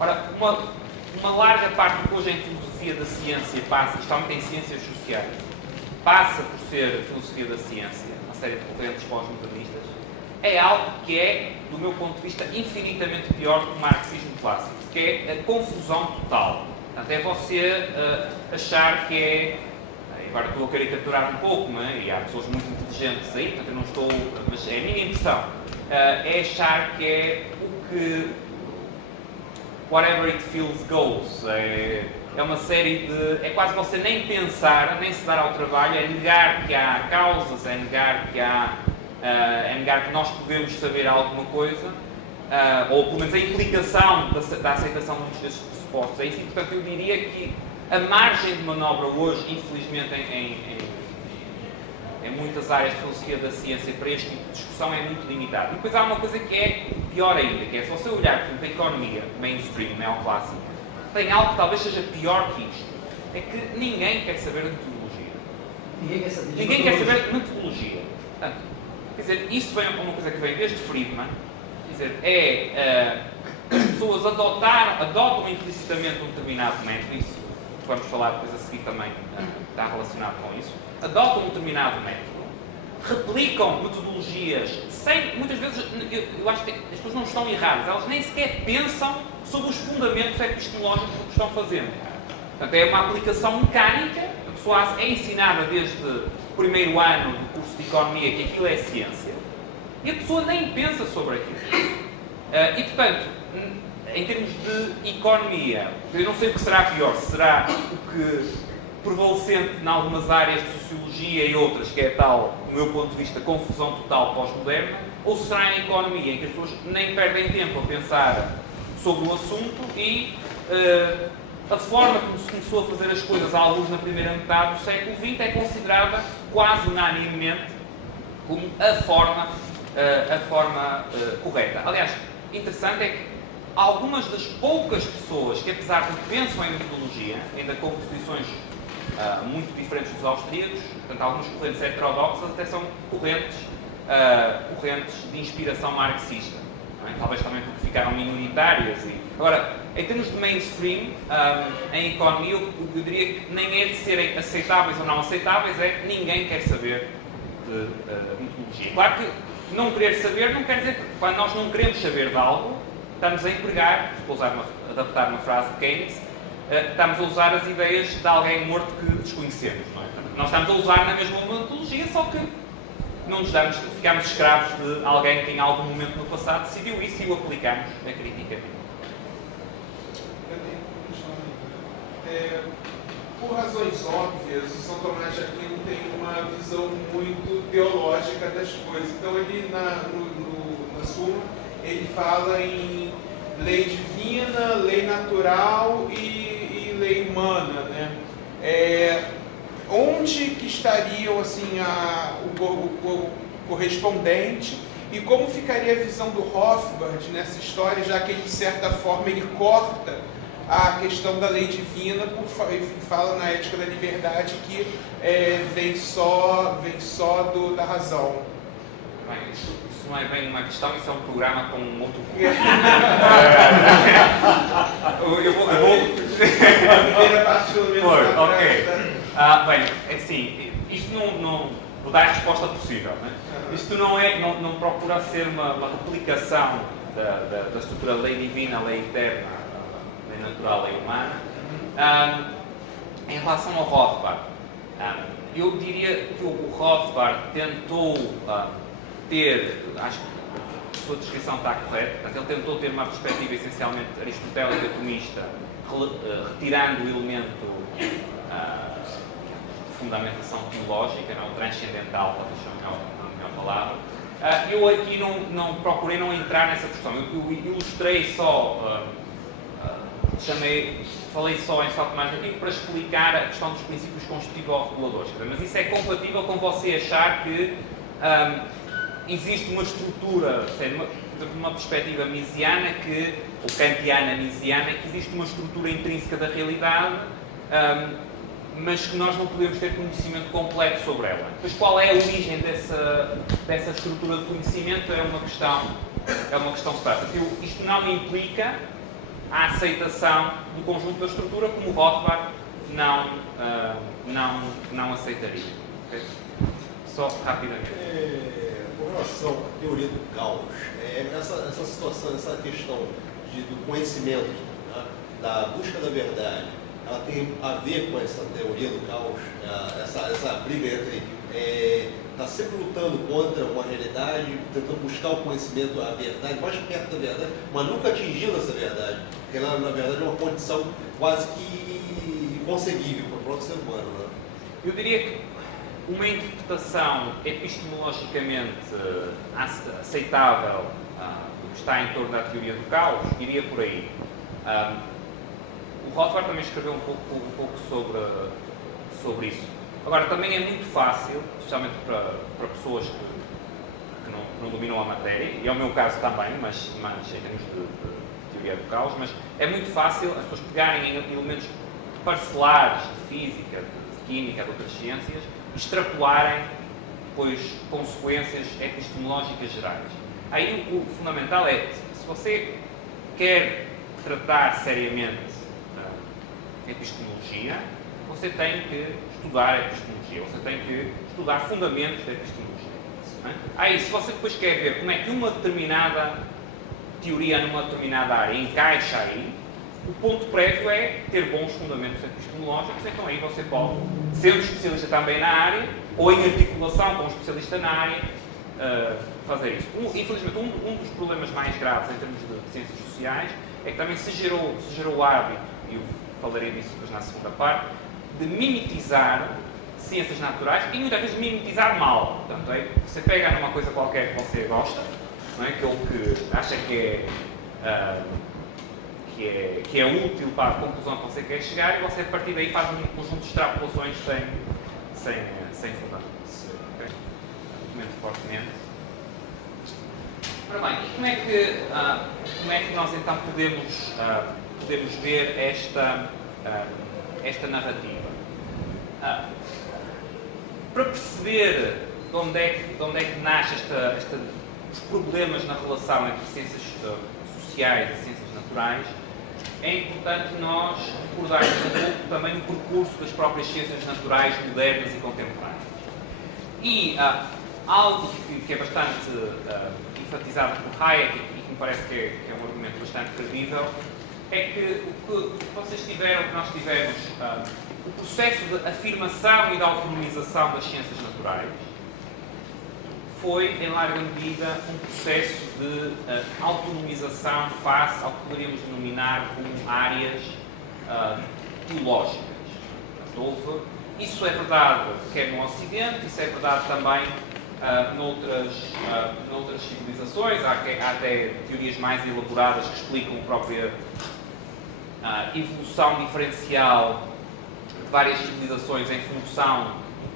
Ora, uma larga parte do que hoje em filosofia da ciência passa, especialmente em ciências sociais, passa por ser filosofia da ciência, uma série de correntes pós-modernistas, é algo que é, do meu ponto de vista, infinitamente pior que o marxismo clássico, que é a confusão total. Portanto, é você achar que é... Agora estou a caricaturar um pouco, não é? E há pessoas muito inteligentes aí, portanto eu não estou... Mas é a minha impressão. É achar que é o que... Whatever it feels goes. É uma série de... É quase você nem pensar, nem se dar ao trabalho, é negar que há causas, é negar que há... é negar que nós podemos saber alguma coisa, ou pelo menos a implicação da aceitação de muitos desses pressupostos. É isso, e portanto eu diria que a margem de manobra hoje, infelizmente, em muitas áreas de filosofia da ciência para este tipo de discussão é muito limitada. E depois há uma coisa que é pior ainda, que é se você olhar, por exemplo, a economia mainstream, neoclássica, tem algo que talvez seja pior que isto. É que ninguém quer saber de metodologia. Ninguém quer saber de metodologia. Portanto, quer dizer, isso é uma coisa que vem desde Friedman. Quer dizer, as pessoas adotam implicitamente um determinado método, isso vamos falar depois a seguir também, está relacionado com isso, adotam um determinado método, replicam metodologias sem, muitas vezes, eu acho que as pessoas não estão erradas, elas nem sequer pensam sobre os fundamentos epistemológicos do que estão fazendo. Portanto, é uma aplicação mecânica, a pessoa é ensinada desde o primeiro ano do curso de Economia que aquilo é ciência, e a pessoa nem pensa sobre aquilo. E, portanto, em termos de economia, eu não sei o que será pior, se será o que prevalecente em algumas áreas de sociologia e outras, que é tal, do meu ponto de vista, confusão total pós-moderna, ou se será em economia, em que as pessoas nem perdem tempo a pensar sobre o assunto e a forma como se começou a fazer as coisas, alguns na primeira metade do século XX, é considerada quase unanimemente como a forma correta. Aliás, interessante é que algumas das poucas pessoas que, apesar de pensam em metodologia, ainda com posições muito diferentes dos austríacos, portanto, algumas correntes heterodoxas até são correntes de inspiração marxista. Não é? Talvez também porque ficaram minoritárias. Agora, em termos de mainstream, em economia, eu diria que nem é de serem aceitáveis ou não aceitáveis, é que ninguém quer saber de metodologia. Claro que não querer saber não quer dizer que quando nós não queremos saber de algo, estamos a empregar, vou adaptar uma frase de Keynes, estamos a usar as ideias de alguém morto que desconhecemos. Não é? Nós estamos a usar na mesma metodologia, só que não nos damos, ficamos escravos de alguém que em algum momento no passado decidiu isso e o aplicamos criticamente. Por razões óbvias, o São Tomás de Aquino tem uma visão muito teológica das coisas. Então, ele, na Suma, ele fala em lei divina, lei natural e lei humana, né? Onde que estariam assim, o correspondente e como ficaria a visão do Rothbard nessa história, já que ele, de certa forma, ele corta a questão da lei divina e fala na Ética da Liberdade que vem só da razão. Bem, isso não é bem uma questão, isso é um programa com um outro curso. Eu vou... A primeira parte pelo menos. Ok. Bem, assim, isto não vou dar a resposta possível. Né? Isto não procura ser uma replicação da estrutura da lei divina, lei eterna, lei natural, lei humana. Em relação ao Rothbard, eu diria que o Rothbard tentou acho que a sua descrição está correta, portanto, ele tentou ter uma perspectiva essencialmente aristotélica atomista, retirando o elemento de fundamentação teológica, não, transcendental, para deixar a melhor palavra. Eu aqui não procurei não entrar nessa questão, eu ilustrei só, falei só em São Tomás de Aquino para explicar a questão dos princípios constitutivo-reguladores, mas isso é compatível com você achar que existe uma estrutura, uma perspectiva misiana ou kantiana misiana, que existe uma estrutura intrínseca da realidade, mas que nós não podemos ter conhecimento completo sobre ela. Mas qual é a origem dessa estrutura de conhecimento é uma questão separada. Isto não implica a aceitação do conjunto da estrutura, como Rothbard não aceitaria. Okay? Só rapidamente. Com relação à teoria do caos, essa situação, essa questão do conhecimento, né, da busca da verdade, ela tem a ver com essa teoria do caos, essa briga entre está sempre lutando contra uma realidade, tentando buscar o conhecimento, a verdade, mais perto da verdade, mas nunca atingindo essa verdade, porque ela, na verdade, é uma condição quase que inconcebível para o próprio ser humano. Né? Eu diria que uma interpretação epistemologicamente aceitável do que está em torno da teoria do caos iria por aí. O Rothbard também escreveu um pouco sobre isso. Agora, também é muito fácil, especialmente para pessoas que não dominam a matéria, e é o meu caso também, mas em termos de teoria do caos, mas é muito fácil as pessoas pegarem em elementos parcelares de física, de química, de outras ciências, extrapolarem depois consequências epistemológicas gerais. Aí o fundamental é, se você quer tratar seriamente a epistemologia, você tem que estudar a epistemologia, você tem que estudar fundamentos da epistemologia. Não é? Aí, se você depois quer ver como é que uma determinada teoria numa determinada área encaixa aí, o ponto prévio é ter bons fundamentos epistemológicos, então aí você pode, sendo especialista também na área, ou em articulação com um especialista na área, fazer isso. Infelizmente, um dos problemas mais graves em termos de ciências sociais é que também se gerou o hábito, e eu falarei disso depois na segunda parte, de mimetizar ciências naturais e muitas vezes mimetizar mal. Portanto, você pega numa coisa qualquer que você gosta, não é? Aquilo que acha que é útil para a conclusão que você quer chegar, e você a partir daí faz um conjunto de extrapolações sem fundamento. Okay? Argumento fortemente. Ora bem, como é que nós então podemos ver esta narrativa? Para perceber de onde é que nasce os problemas na relação entre ciências sociais e ciências naturais, é importante nós recordarmos um pouco também o percurso das próprias ciências naturais modernas e contemporâneas. E algo que é bastante enfatizado por Hayek e que me parece que é um argumento bastante credível, é que o que vocês tiveram, o que nós tivemos, o processo de afirmação e de autonomização das ciências naturais foi, em larga medida, um processo de autonomização face ao que poderíamos denominar como áreas teológicas. Isso é verdade quer no Ocidente, isso é verdade também noutras civilizações. Há até teorias mais elaboradas que explicam a própria evolução diferencial de várias civilizações em função do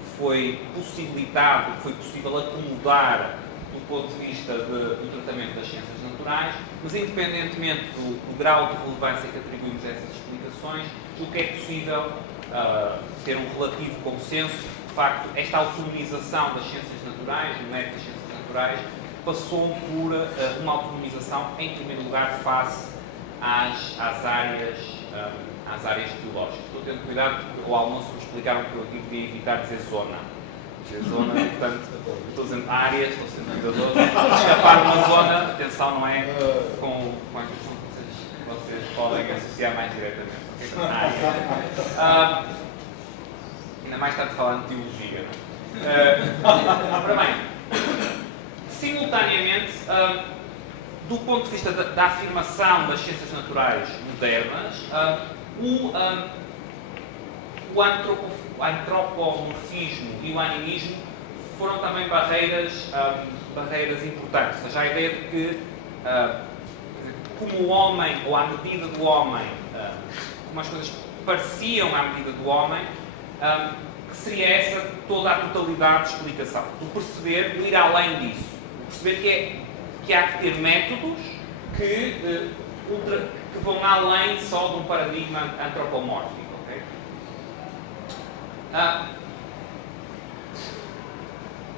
que foi possibilitado, do que foi possível acomodar do ponto de vista do tratamento das ciências naturais, mas independentemente do grau de relevância que atribuímos a essas explicações, o que é possível ter um relativo consenso. De facto, esta autonomização das ciências naturais, o método das ciências naturais, passou por uma autonomização, em primeiro lugar, face às áreas teológicas. Estou tendo cuidado, porque ao almoço me explicaram que eu devia evitar dizer zona. Dizer zona, portanto, estou dizendo áreas, estou sendo cuidadoso. Escapar uma zona, atenção, não é com a questão que vocês podem associar mais diretamente. Okay? Área. Ainda mais tarde falando de teologia. Ora bem, simultaneamente, do ponto de vista da afirmação das ciências naturais modernas, o antropomorfismo e o animismo foram também barreiras importantes. Ou seja, a ideia de que, como o homem, ou à medida do homem, como as coisas pareciam à medida do homem, que seria essa toda a totalidade de explicação. O perceber, o ir além disso. O perceber que há que ter métodos que vão além só de um paradigma antropomórfico. Okay?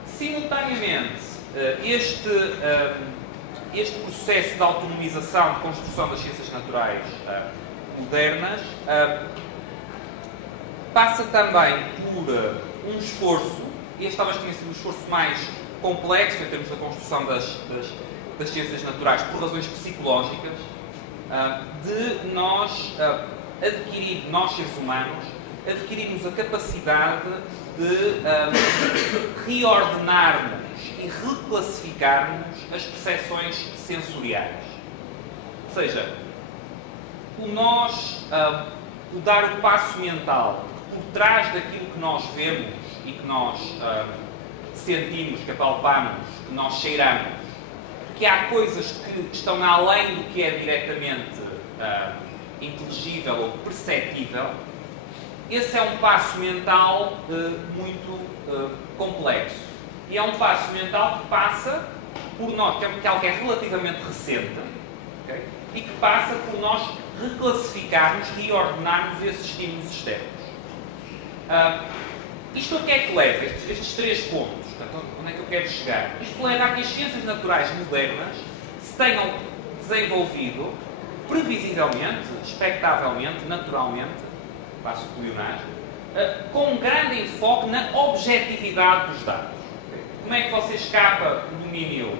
Simultaneamente, este processo de autonomização, de construção das ciências naturais modernas, passa também por um esforço, este talvez tenha sido um esforço mais complexo em termos da construção das ciências naturais, por razões psicológicas, de nós adquirir, nós seres humanos, adquirirmos a capacidade de reordenarmos e reclassificarmos as percepções sensoriais. Ou seja, o dar o passo mental por trás daquilo que nós vemos e que nós sentimos, que apalpamos, que nós cheiramos, que há coisas que estão além do que é diretamente inteligível ou perceptível. Esse é um passo mental muito complexo. E é um passo mental que passa por nós, que é algo que é relativamente recente, okay? E que passa por nós reclassificarmos, reordenarmos esses estímulos externos. Isto a que é que leva? Estes 3 pontos. Portanto, onde é que eu quero chegar? Isto leva a que as ciências naturais modernas se tenham desenvolvido previsivelmente, expectavelmente, naturalmente, passo o pleonasmo, com um grande enfoque na objetividade dos dados. Como é que você escapa do domínio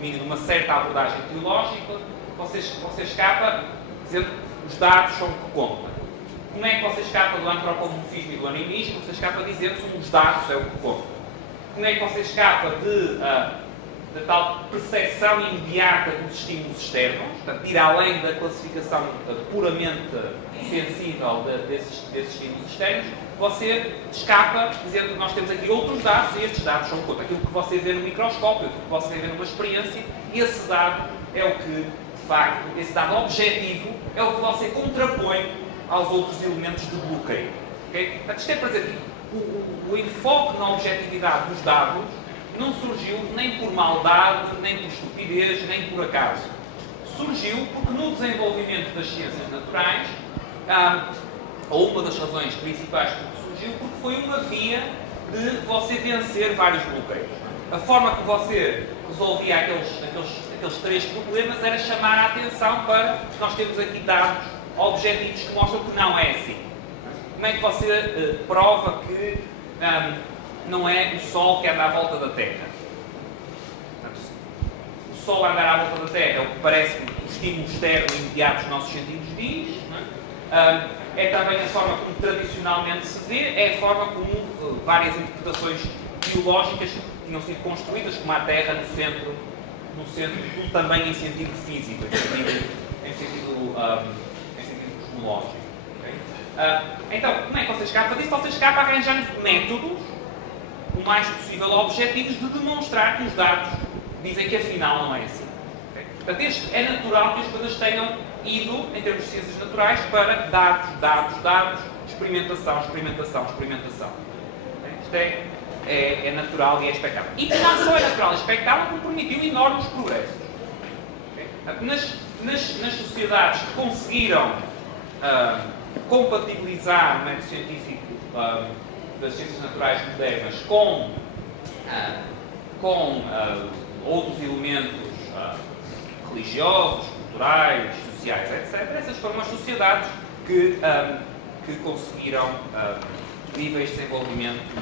de uma certa abordagem teológica? Você escapa dizendo que os dados são o que contam. Como é que você escapa do antropomorfismo e do animismo? Você escapa dizendo que os dados é o que conta. Como é que você escapa da tal percepção imediata dos estímulos externos, portanto, ir além da classificação puramente sensível desses estímulos externos? Você escapa dizendo que nós temos aqui outros dados e estes dados são conta. Aquilo que você vê no microscópio, aquilo que você vê numa experiência, esse dado é o que, de facto, esse dado objetivo é o que você contrapõe aos outros elementos de bloqueio. Okay? Portanto, isto é para dizer que o enfoque na objetividade dos dados não surgiu nem por maldade, nem por estupidez, nem por acaso. Surgiu porque no desenvolvimento das ciências naturais, ou uma das razões principais porque surgiu, porque foi uma via de você vencer vários bloqueios. A forma que você resolvia aqueles 3 problemas era chamar a atenção para que nós temos aqui dados objetivos que mostram que não é assim. Como é que você prova que não é o Sol que anda à volta da Terra? Portanto, o Sol andar à volta da Terra é o que parece que o estímulo externo imediato dos nossos sentidos diz. É também a forma como tradicionalmente se vê, é a forma como várias interpretações biológicas tinham sido construídas, como a Terra no centro também em sentido físico, em sentido cosmológico. Okay? Então, como é que você escapa disso? Você escapa arranjando métodos o mais possível objetivos de demonstrar que os dados dizem que afinal não é assim. Okay? Portanto, é natural que as coisas tenham ido, em termos de ciências naturais, para dados, experimentação. Okay? Isto é natural e é expectável. E não só é natural e expectável, como permitiu enormes progressos. Okay? Nas sociedades que conseguiram compatibilizar o método científico das ciências naturais modernas com outros elementos religiosos, culturais, sociais, etc. Essas foram as sociedades que conseguiram níveis de desenvolvimento